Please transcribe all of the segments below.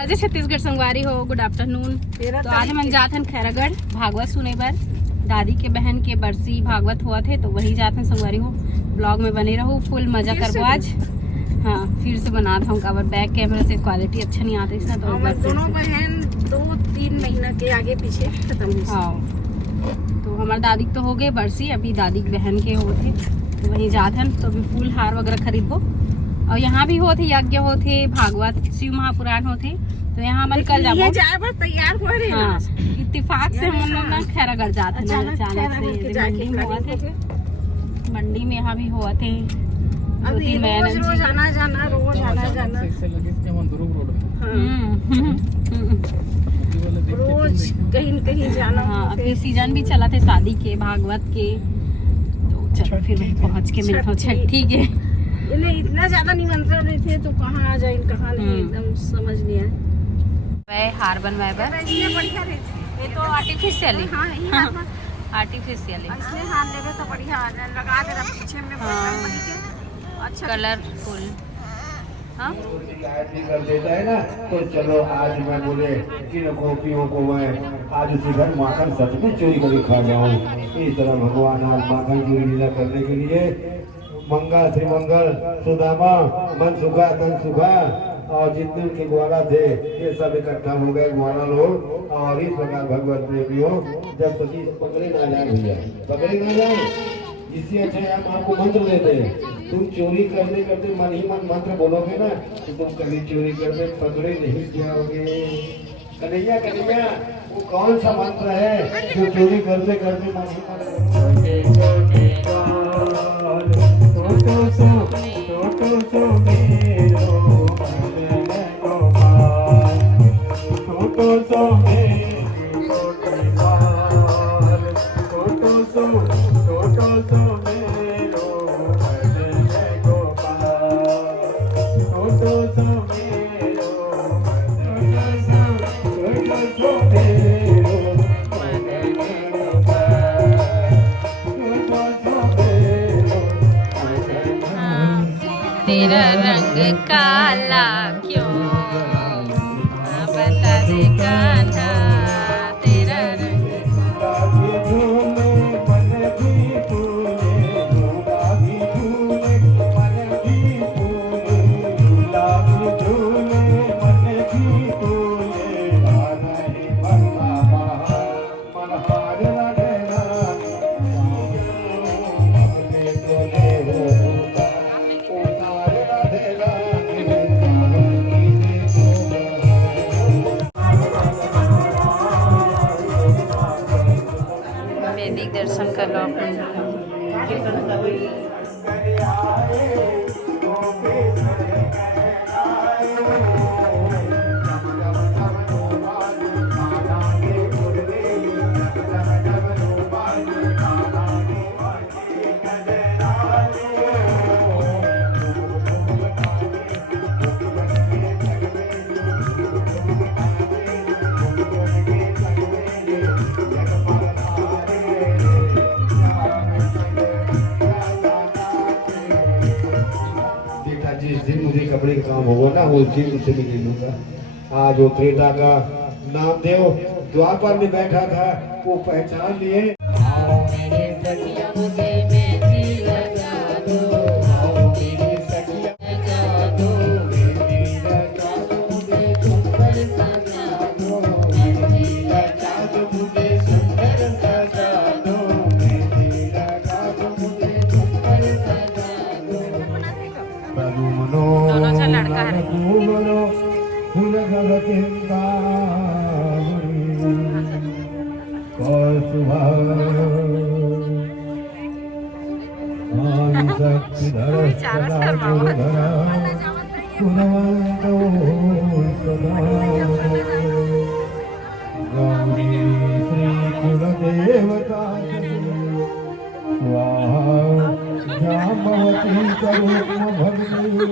आज छत्तीसगढ़ संगवारी हो। Good afternoon. तो आज हम जाते हैं खैरागढ़ भागवत सुने बर। दादी के बहन के बरसी भागवत हुआ थे तो वही जाते हैं संगवारी हो। ब्लॉग में बने रहो, फुल मजा करबो आज। हाँ, फिर से बना था हूँ बैक कैमरा से क्वालिटी अच्छा नहीं आती ना, तो दोनों बहन 2-3 महीना के आगे पीछे खत्म हुई। हाँ, तो हमारे दादी तो हो गए बरसी, अभी दादी की बहन के हो थे तो वहीं जाते हैं। तो अभी फूल हार वगैरह खरीदबो। और यहाँ भी होते यज्ञ होते, भागवत शिव महापुराण होते, तो यहाँ मन कल जाबो तैयार हो रहे। हाँ, इत्तेफाक से हम लोग ना खैरागढ़ जाते हैं अचानक से। मंडी में यहाँ भी हुआ थे। अभी रोज आना जाना। रोज कहीं जाना। हाँ, अभी सीजन भी चला थे शादी के, भागवत के, तो चलो फिर पहुँच के मिलता हूँ। छठी के इन्हें इतना ज्यादा निमंत्रण नहीं थे तो कहाँ आ जाए कहाँ नहीं, एकदम समझ नहीं आया। वह हार बनवाए बर बढ़िया रहते, ये तो आर्टिफिशियली। हाँ, आर्टिफिशियली इसमें हाथ लेवे तो बढ़िया आ जाए, लगा दे पीछे में अच्छा कलरफुल। हाँ, कर देता है ना। तो चलो आज मैं बोले किन गोपियों को मैं आज उसी घर माखन सच में चोरी करके खा जाऊं। इस तरह भगवान आज माखन की लीला करने के लिए मंगा थे मंगल सुदामा मन सुखा तन सुखा, और जितने उनके ग्वाला थे ये सब इकट्ठा हो गए ग्वाला लोग। और इस प्रकार भगवत प्रेमियों जब सची पकड़े ना जाए, भैया पकड़े ना जाए, इससे अच्छा हम आपको मंत्र देते हैं। तुम चोरी करते करते मन ही मन मंत्र बोलोगे ना तो तुम कभी चोरी करते पकड़े नहीं जाओगे। कन्हैया कन्हैया वो कौन सा मंत्र है जो चोरी करते करते मन ही मन तेरा रंग काला क्यों बता दे कान्हा, तेरा रंग वैदिक दर्शन कर लो जिस दिन मुझे कपड़े का काम होगा ना उस दिन उसे भी ले लूंगा। आज वो त्रेता का नामदेव द्वापर में बैठा था, वो पहचान लिए। दोनों सा लड़का है। देवता जामवती करुण भगनी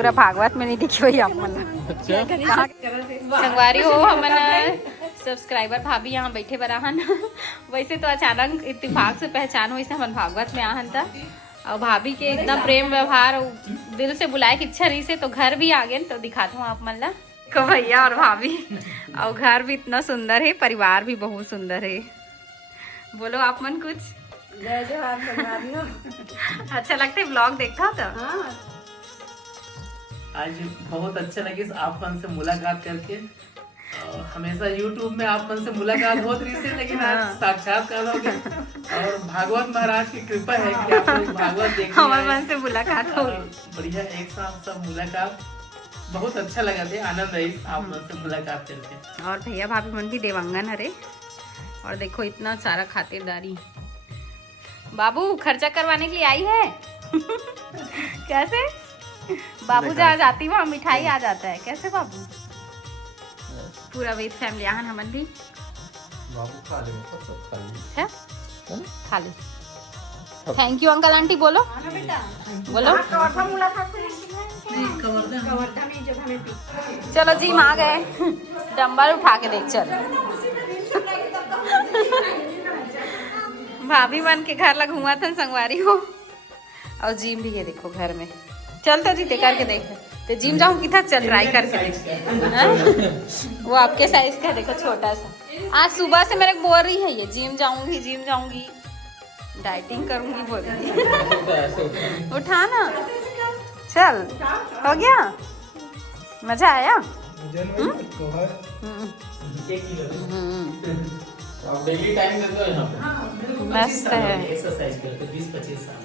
पूरा भागवत में नहीं दिखी हुई आप मन। संगवारी हो हमन सब्सक्राइबर भाभी यहाँ बैठे बराहन। वैसे तो अचानक इत्तेफाक से पहचान हुई से हमन भागवत में आहन था और भाभी के इतना प्रेम व्यवहार दिल से बुलाए कि इच्छा रही से तो घर भी आ गए तो दिखाता हूँ आप मन ला को भैया और भाभी। और घर भी इतना सुंदर है, परिवार भी बहुत सुंदर है। बोलो आप मन कुछ। जय जवाहर संगवारियों। अच्छा लगता है ब्लॉग देखा था। हाँ आज बहुत अच्छा लगे आप मन से मुलाकात करके। हमेशा YouTube में आप मन से मुलाकात होती रही थी, लेकिन आज साक्षात्कार हो गया और भागवत महाराज की कृपा है कि आप लोग भागवत देख हमारे मन से मुलाकात हो बढ़िया एक साथ सब मुलाकात बहुत अच्छा लगा थे, आनंद आई आप मन से मुलाकात करके। और भैया भाभी मन भी देवांगन हरे और देखो इतना सारा खातिरदारी। बाबू खर्चा करवाने के लिए आई है। कैसे बाबू जहाँ जाती वहाँ मिठाई आ जाता है। कैसे बाबू पूरा विद फैमिली आहन हमन भी है खा ले। थैंक यू अंकल आंटी बोलो बोलो। चलो जी आ गए। डंबल उठा के देख चल। भाभी मन के घर लग हुआ था संगवारी हो और जिम भी है देखो घर में। चल तो जीते करके देख तो जिम जाऊँ कितना चल ट्राई करके देख। वो आपके साइज का देखो छोटा सा। आज सुबह से मेरे को बोल रही है ये जिम जाऊंगी डाइटिंग करूंगी बोल रही। उठा ना चल हो गया मजा आया। डेली टाइम देते हो यहाँ पे। मस्त है। एक्सरसाइज करते 20-25 साल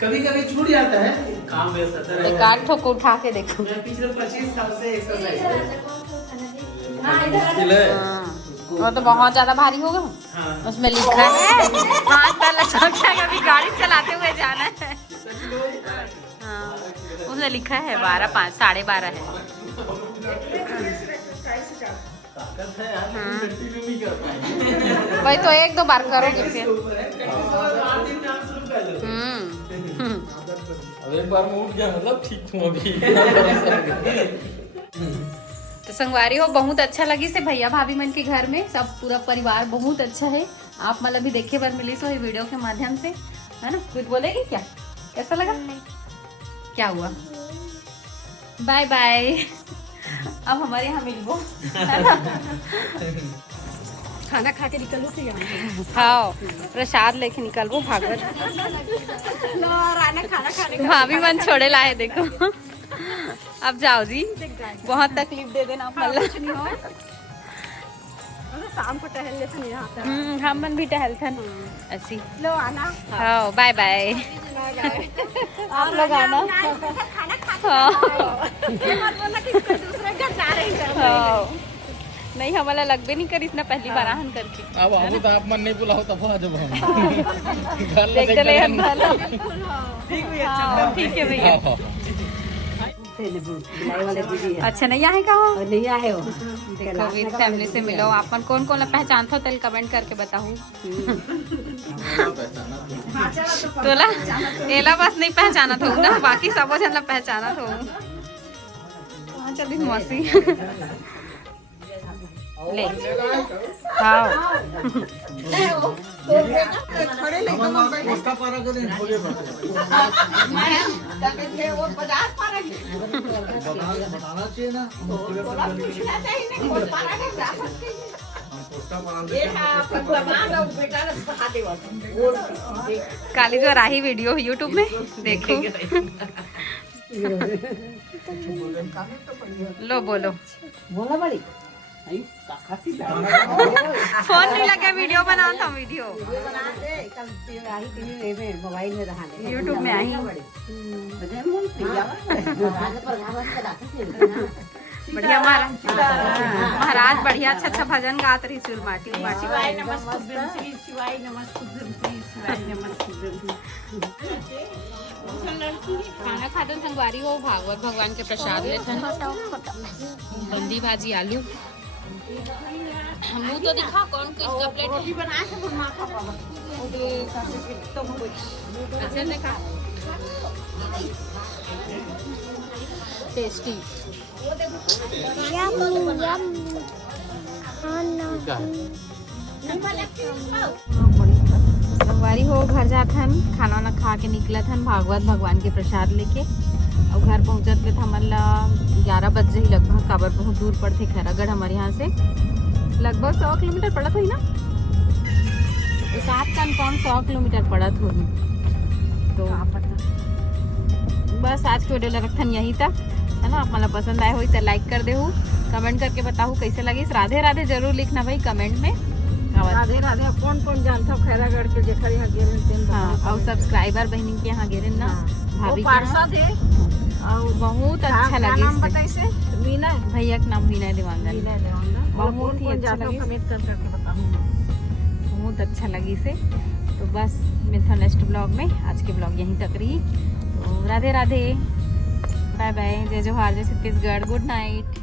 कभी कभी छूट जाता है काम व्यस्त रहता है। एक आठ ठोक उठा के देखो। मैं पिछले 25 साल से एक्सरसाइज कर वो तो बहुत ज्यादा भारी होगा। हाँ। उसमें लिखा है 5 साल अभी गाड़ी चलाते हुए जाना है। हाँ उसमें लिखा है 12 5 12.5 है। ताकत है यार, कंटिन्यू नहीं कर पाएंगे। वही तो 1-2 बार करोगे फिर। अब एक बार में उठ गया मतलब ठीक हूँ अभी। तो संगवारी हो बहुत अच्छा लगी से भैया भाभी मन के घर में सब पूरा परिवार बहुत अच्छा है। आप मतलब भी देखे बार मिली सो वीडियो के माध्यम से है ना। कुछ बोलेगी क्या कैसा लगा क्या हुआ। Bye bye. अब हमारे यहाँ मिलबो खाना खा के निकलो फिर यहाँ। हाँ प्रसाद लेके निकलबो भागवत। राना खाना खाने भाभी मन छोड़े लाए देखो। अब जाओ जी बहुत तकलीफ दे देना आप मतलब। शाम को टहलने से नहीं आता। हम मन भी टहलथन ऐसी। लो आना। हाँ बाय बाय। आप लोग आना। खाना खा हाँ दूसरे घर जा रहे हैं। हाँ। नहीं हमारा लगबे नहीं करी इतना पहली बार आहन करके। अब हम तो आप मन नहीं बुलाओ तब आ जब हम देख ले हम भला। ठीक है भैया। अच्छा नहीं आए का हो नहीं आए हो देखो विद फैमिली से मिलो। आपन कौन कौन पहचान थो तेल कमेंट करके बताऊं। तोला एला बस नहीं पहचाना था ना बाकी सब जन ला पहचाना था। हाँ चल मौसी ले हाँ काली जो राही वीडियो यूट्यूब में देखो। लो बोलो बोला बड़ी फोन नहीं लगा वीडियो बना था वीडियो मोबाइल में रहा यूट्यूब में आई बढ़िया महाराज बढ़िया अच्छा भजन गात रही सुरमाटी शिवाय नमस्तुभ्यं श्री शिवाय नमस्तुभ्यं श्री शिवाय नमस्तुभ्यं। खाना खाते संगवारी हो भागवत भगवान के प्रसाद लेते बंदी भाजी आलू मुँह तो दिखा कौन किसका प्लेट रोटी बना के मम्मा अच्छा देखा टेस्टी। संगवारी हो घर जात हन, खाना वाना खा के निकलत हन भागवत भगवान के प्रसाद लेके, और घर पहुंचत ले हमन ला 11 बज ही लगभग। काबर बहुत दूर पड़ते खैरागढ़ हमारे यहाँ से, लगभग 100 किलोमीटर पड़त हुई ना, एक आध कन्फर्म 100 किलोमीटर पड़त हुई। तो बस आज के वीडियो रखन यही तक है ना। आप मला पसंद आए हो तो लाइक कर दे, कमेंट करके बताओ कैसे लगी। राधे राधे जरूर लिखना भाई कमेंट में। राधे राधे। कौन कौन जानता खैरागढ़ के जेकर यहाँ गेरन? हाँ, और सब्सक्राइबर बहनी के यहाँ गेरन ना, भाभी के पार्षद है और बहुत अच्छा लगे। नाम बताइए से? विनय भैया का नाम विनय देवांगन। विनय देवांगन। बहुत ही अच्छा लगे, कमेंट कर करके बताओ। बहुत अच्छा लगी से। तो बस मिलता नेक्स्ट ब्लॉग में। आज के ब्लॉग यहीं तक रही। तो राधे राधे, बाय बाय, जय जोहार, जय छत्तीसगढ़, गुड नाइट।